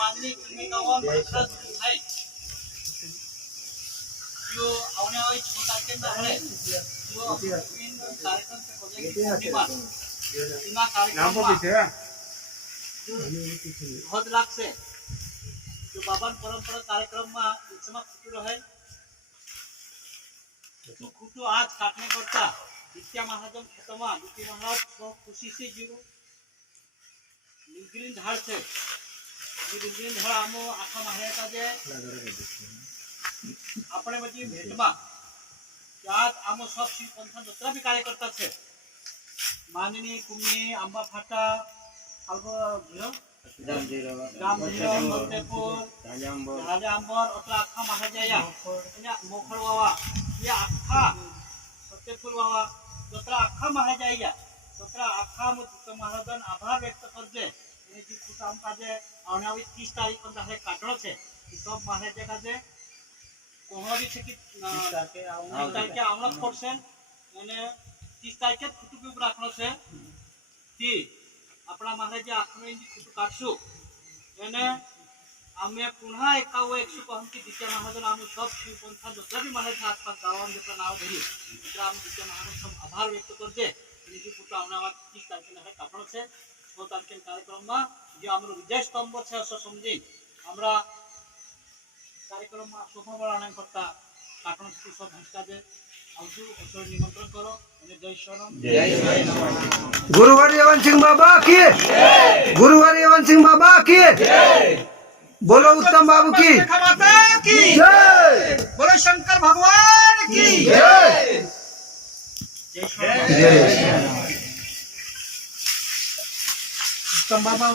माननीय गांव है जो आने वाली 6 तारीख में है जो कार्यक्रम से बहुत लाख से जो बाबा परंपरा कार्यक्रम में उत्सव खुटू रहे तो खुटू आज काटने करता विद्या महाजन खेतमा विद्या महाराज बहुत खुशी से जीरो नीलगिरी धार से नीलगिरी धार आमो आखा मारे का जे अपने बची भेटमा आज आमो सब श्री पंथन जत्रा भी कार्यकर्ता छे माननीय कुमी आंबा फाटा अलगो भीरो रामधीरो मतेपुर राजांबर अतला आखा मारे जाया इना मोखर बाबा ये आखा मतेपुर बाबा जत्रा आखा मारे जाया जत्रा आखा मुत महाराजन आभार व्यक्त करजे ने जी कुटाम काजे आने 30 तारीख पर है काटड़ो छे सब मारे जगह जे कोहरी छे कि 30 तारीखे आवनत करछेन माने 30 तारीखे खुटू के ऊपर राखनो छे कि अपना महाराज जे आखनो इंदी खुटू काटसु एने आमे पुनः 100 कहम कि दित्या महाजन आमे सब शिवपंथा जत्रा भी महाराज आसपास गावान जत्रा नाव धरी जत्रा आम दित्या महाजन सब आभार व्यक्त करजे निजी खुटू आवना 30 तारीखे है काटनो छे 6 तारीखे कार्यक्रम में जो हमरो विजय स्तंभ छे असो समझी हमरा कार्यक्रम में सफल बनाने करता काटन छुट्टी सब हिस्सा दे आउजु असो निमंत्रण करो અને જય શરમ गुरुवारी यवन सिंह बाबा की गुरुवारी यवन सिंह बाबा की बोलो उत्तम बाबू की जय बोलो शंकर भगवान की जय जय शरम उत्तम बाबा